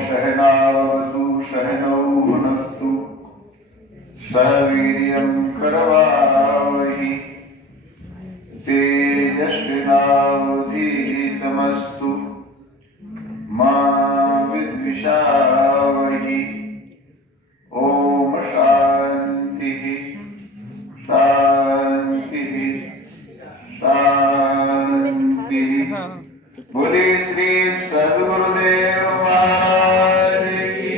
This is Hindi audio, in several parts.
सहनावतु सहनौ भुनक्तु सह वीर्यं करवावहि तेजस्विनावधीतमस्तु मा विद्विषावहि। ओम शांति शांति शांति। बोले श्री सद्गुरुदेव महाराज की,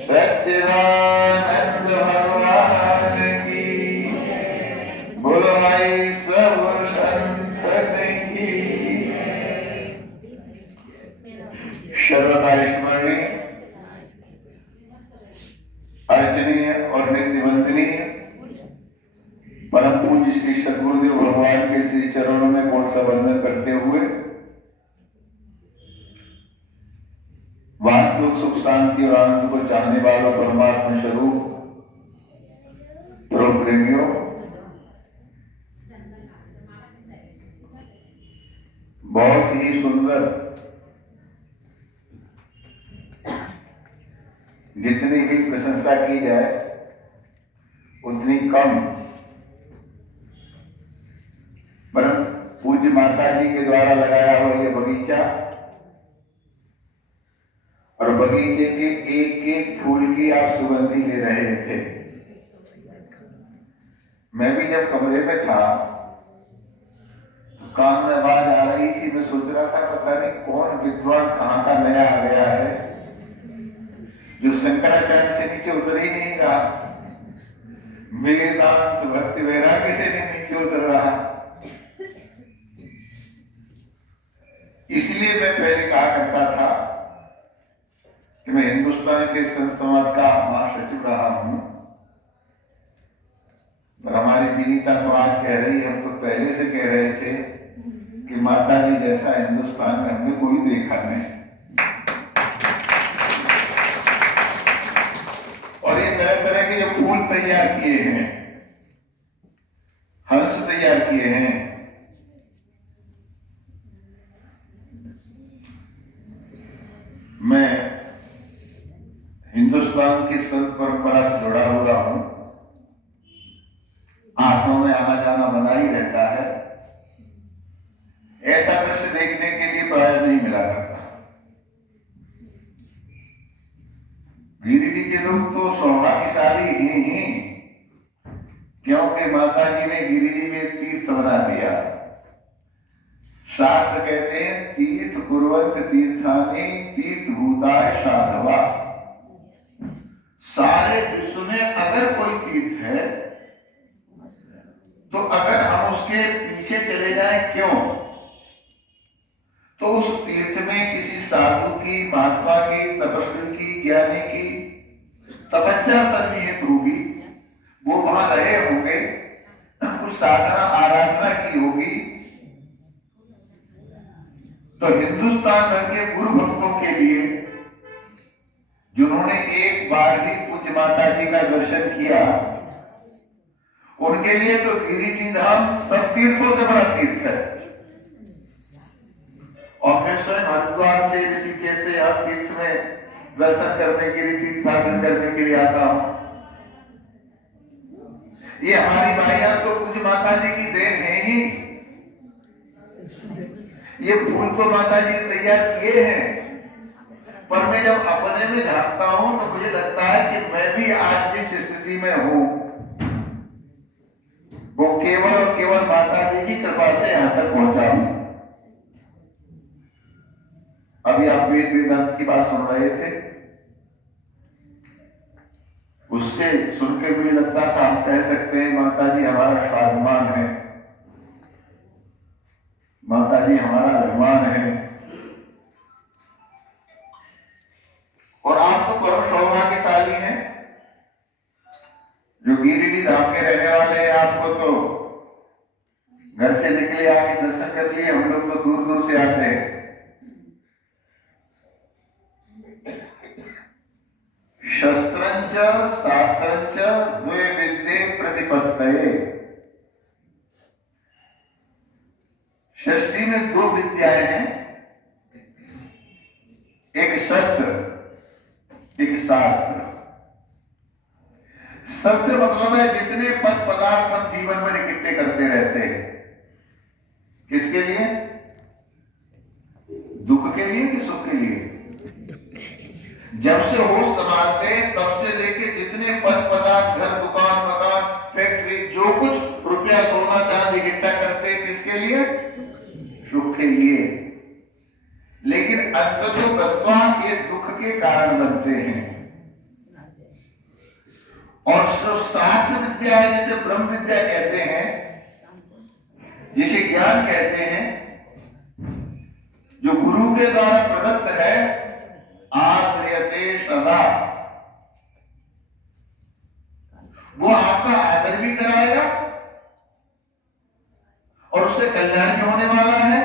सच्चिदानंद भगवान की, बोलो भाई सब संतन की। सर्वकाल स्मरणीय, अर्चनीय और नित्य वंदनीय परम पूज्य श्री सद्गुरुदेव भगवान के श्री चरणों में कोट सा वंदन करते हुए वास्तविक सुख शांति और आनंद को चाहने वालों परमात्मा स्वरूप प्रभु प्रेमियों, बहुत ही सुंदर, जितनी भी प्रशंसा की जाए उतनी कम, परम पूज्य माता जी के द्वारा लगाया हुआ ये बगीचा और बगीचे के एक एक फूल की आप सुगंधी ले रहे थे। मैं भी जब कमरे में था कान में आवाज आ रही थी, मैं सोच रहा था पता नहीं कौन विद्वान कहाँ का नया आ गया है जो शंकराचार्य से नीचे उतर ही नहीं रहा, वेदांत भक्ति वैराग्य से भी नीचे उतर रहा। इसलिए मैं पहले कहा करता था कि मैं हिंदुस्तान के संत समाज का महासचिव रहा हूं, पर हमारी विनीता तो आज कह रही, हम तो पहले से कह रहे थे कि माता जी जैसा हिंदुस्तान में हमने कोई देखा नहीं। और ये तरह तरह के जो फूल तैयार किए हैं, हंस तैयार किए हैं, मैं हिंदुस्तान की संत परंपरा से जुड़ा हुआ हूं, आश्रमों में आना जाना बना ही रहता है। ऐसा दृश्य देखने के लिए प्राय नहीं मिला करता। गिरिडीह के लोग तो सौभाग्यशाली ही, क्योंकि माता जी ने गिरिडीह में तीर्थ बना दिया। शास्त्र कहते हैं तीर्थ कुर्वन्त तीर्थानि तीर्थ भूताय साधवा। सारे विश्व में अगर कोई तीर्थ है तो अगर हम उसके पीछे चले जाएं, क्यों? तो उस तीर्थ में किसी साधु की, महात्मा की, तपस्वी की, ज्ञानी की तपस्या सन्निहित होगी, वो वहां रहे होंगे, कुछ साधना आराधना की होगी। तो हिंदुस्तान भर के गुरु भक्तों के लिए, जिन्होंने एक बार भी पूज्य माता जी का दर्शन किया, उनके लिए तो गिरिडीह धाम सब तीर्थों से बड़ा तीर्थ है। और मैं स्वयं हरिद्वार से, ऋषिकेश से यहाँ तीर्थ में दर्शन करने के लिए, तीर्थाटन करने के लिए आता हूं। ये हमारी भाइयां तो पूज्य माता जी की देन है ही। ये फूल तो माता जी ने तैयार किए हैं, पर मैं जब अपने में झांकता हूं तो मुझे लगता है कि मैं भी आज जिस स्थिति में हूं वो केवल और केवल माता जी की कृपा से यहां तक पहुंचा हूं। अभी आप वेद वेदांत की बात सुन रहे थे, उससे सुन के मुझे लगता था हम कह सकते हैं माता जी हमारा स्वाभिमान है, माता जी हमारा अभिमान है। और आप तो परम सौभाग्यशाली हैं जो गिरिडीह धाम के रहने वाले हैं। आपको तो घर से निकले आके दर्शन कर लिए, हम लोग तो दूर दूर से आते हैं। शस्त्रंच शास्त्रंच द्वे विद्ये प्रतिपत्तये। षष्ठी में दो विद्याएं हैं, एक शस्त्र, एक शास्त्र। शस्त्र मतलब है जितने पद पदार्थ हम जीवन में इकट्ठे करते रहते हैं, किसके लिए? दुख के लिए कि सुख के लिए? जब से होश संभालते हैं तब से लेके जितने पद पदार्थ, घर, दुकान, मकान, फैक्ट्री, जो कुछ रुपया, सोना, चांदी इकट्ठा करते हैं, किसके लिए? सुख के लिए। लेकिन अंततः गत्वा ये दुख के कारण बनते हैं। और जो शास्त्र विद्या है, जिसे ब्रह्म विद्या कहते हैं, जिसे ज्ञान कहते हैं, जो गुरु के द्वारा प्रदत्त है, आद्रियते सदा, वो आपका आदर भी कराएगा और उससे कल्याण भी होने वाला है,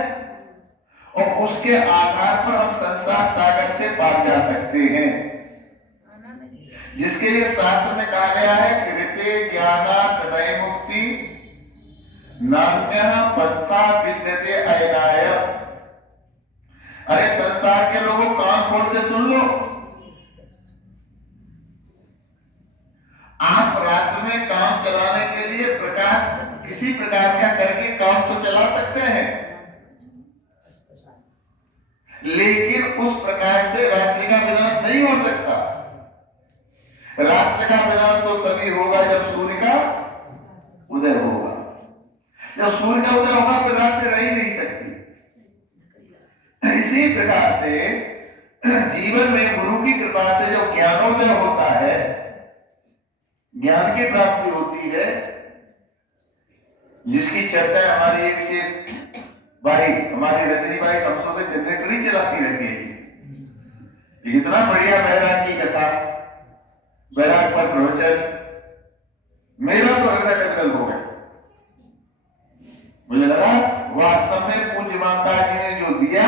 और उसके आधार पर हम संसार सागर से पार जा सकते हैं, जिसके लिए शास्त्र में कहा गया है कि ऋते ज्ञानात् नैमुक्ति नान्यः पन्था विद्यते अयनाय। अरे संसार के लोगों, कान खोल के सुन लो। आप रात में काम चलाने के लिए प्रकाश किसी प्रकार का करके काम तो चला सकते हैं, लेकिन उस प्रकाश से रात्रि का विनाश नहीं हो सकता। रात्रि का विनाश तो तभी होगा जब सूर्य का उदय होगा। जब सूर्य का उदय होगा फिर रात्रि रह ही नहीं सकती। इसी प्रकार से जीवन में गुरु की कृपा से जो ज्ञानोदय होता है, ज्ञान की प्राप्ति होती है, जिसकी चर्चा हमारी एक से भाई, हमारी रजनी भाई हमसों से जनरेटर ही चलाती रहती है। इतना बढ़िया बैराग की कथा, बैराग पर प्रवचन, मेरा तो हृदय गदगद हो गया। मुझे लगा वास्तव में पूज्य माता जी ने जो दिया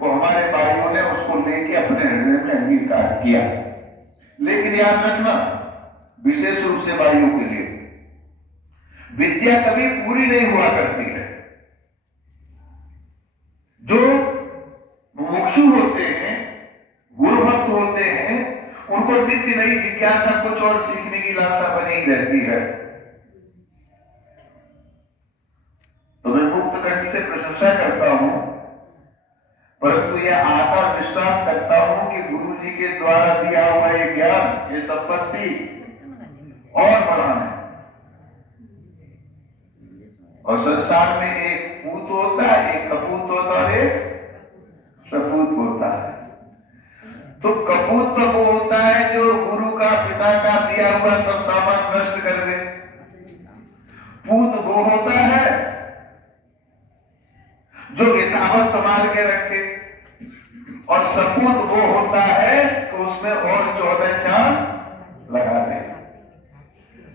वो हमारे भाइयों ने उसको लेके अपने हृदय में अंगीकार किया। लेकिन याद रखना, विशेष रूप से भाइयों के लिए, विद्या कभी पूरी नहीं हुआ करती है। जो मुमुक्षु होते हैं, गुरु भक्त होते हैं, उनको नित्य नई जिज्ञासा, कुछ और सीखने की लालसा बनी ही रहती है। तो मैं मुक्त कंठ से प्रशंसा करता हूं, परंतु यह आशा विश्वास करता हूं कि गुरु जी के द्वारा दिया हुआ ये ज्ञान, ये संपत्ति और बढ़ा है। और संसार में एक पूत होता है, एक कपूत होता है, एक सपूत होता है। तो कपूत तो वो होता है जो गुरु का, पिता का दिया हुआ सब सामान नष्ट कर दे। पूत वो होता है जो यथावत संभाल के रखे, और सपूत वो होता है कि उसमें और 14 चांद लगा दे।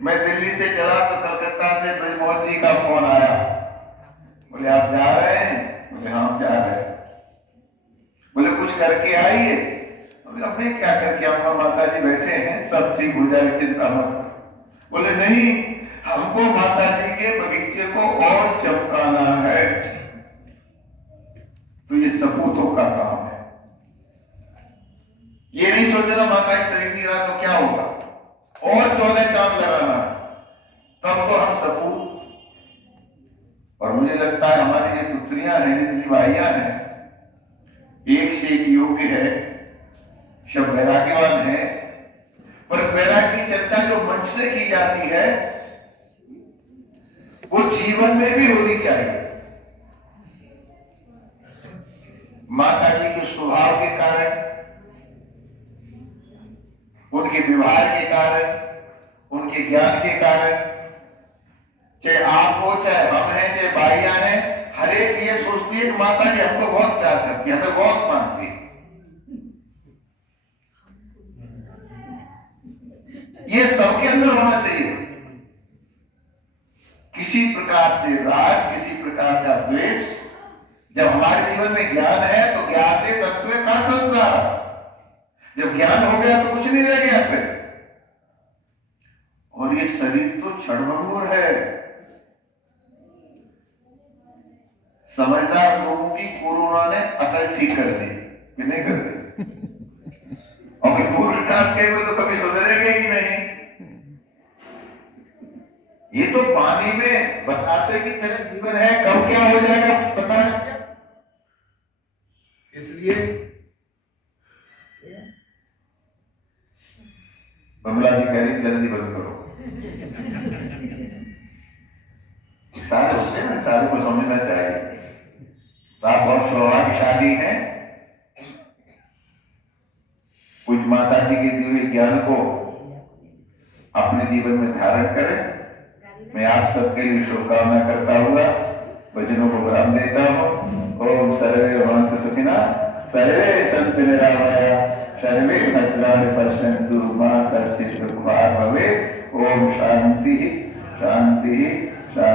मैं दिल्ली से चला तो कलकत्ता से ब्रजमोहन जी का फोन आया, बोले आप जा रहे हैं? बोले हाँ जा रहे हैं। बोले कुछ करके आइए। बोले अब मैं क्या करके आऊंगा, माता जी बैठे हैं, सब ठीक हो जाए, चिंता मत। बोले नहीं, हमको माता जी के बगीचे को और चमकाना है। तो ये सपूतों का काम है। ये नहीं सोचना माता जी शरीर नहीं रहा तो क्या होगा, और 14 चांद लगाना, तब तो हम सपूत। और मुझे लगता है हमारी ये पुत्रियां हैं, जितनी भाइयां हैं, एक से एक योग्य है, सब वैराग्यवान है। पर वैराग्य की चर्चा जो मंच से की जाती है वो जीवन में भी होनी चाहिए। माता जी के स्वभाव के कारण, उनके व्यवहार के कारण, उनके ज्ञान के कारण, चाहे आप हो, चाहे हम हैं, चाहे भाइयां हैं, हर एक ये सोचती है कि माता जी हमको बहुत प्यार करती है, हमें बहुत मानती है। ये सबके अंदर होना चाहिए। किसी प्रकार से राग, किसी प्रकार का द्वेष, जब हमारे जीवन में ज्ञान है तो ज्ञाते तत्व का संसार। जब ज्ञान हो गया तो कुछ नहीं रह गया फिर। और ये शरीर तो क्षणभंगुर है। समझदार लोगों की कोरोना ने अकल ठीक कर दी कि नहीं कर दी? बैठे हुए तो कभी सुधरेंगे ही नहीं। ये तो पानी में बतासे की तरह जीवन है, कब क्या हो जाएगा पता है क्या? इसलिए बमला जी कह रही जल्दी बंद करो। सारे होते हैं ना, सारे को समझना चाहिए। तो आप बहुत सौभाग्यशाली हैं, पूज्य माता जी के दिए हुए ज्ञान को अपने जीवन में धारण करें। मैं आप सबके लिए शुभकामना करता हुआ वचनों को विराम देता हूँ। ओम सर्वे भवन्तु सुखिनः, सर्वे सन्तु निरामयाः, सर्वे भद्राणि पश्यन्तु, मा कश्चित् दुःखभाग् भवेत्। ओम शांति शांति शांति।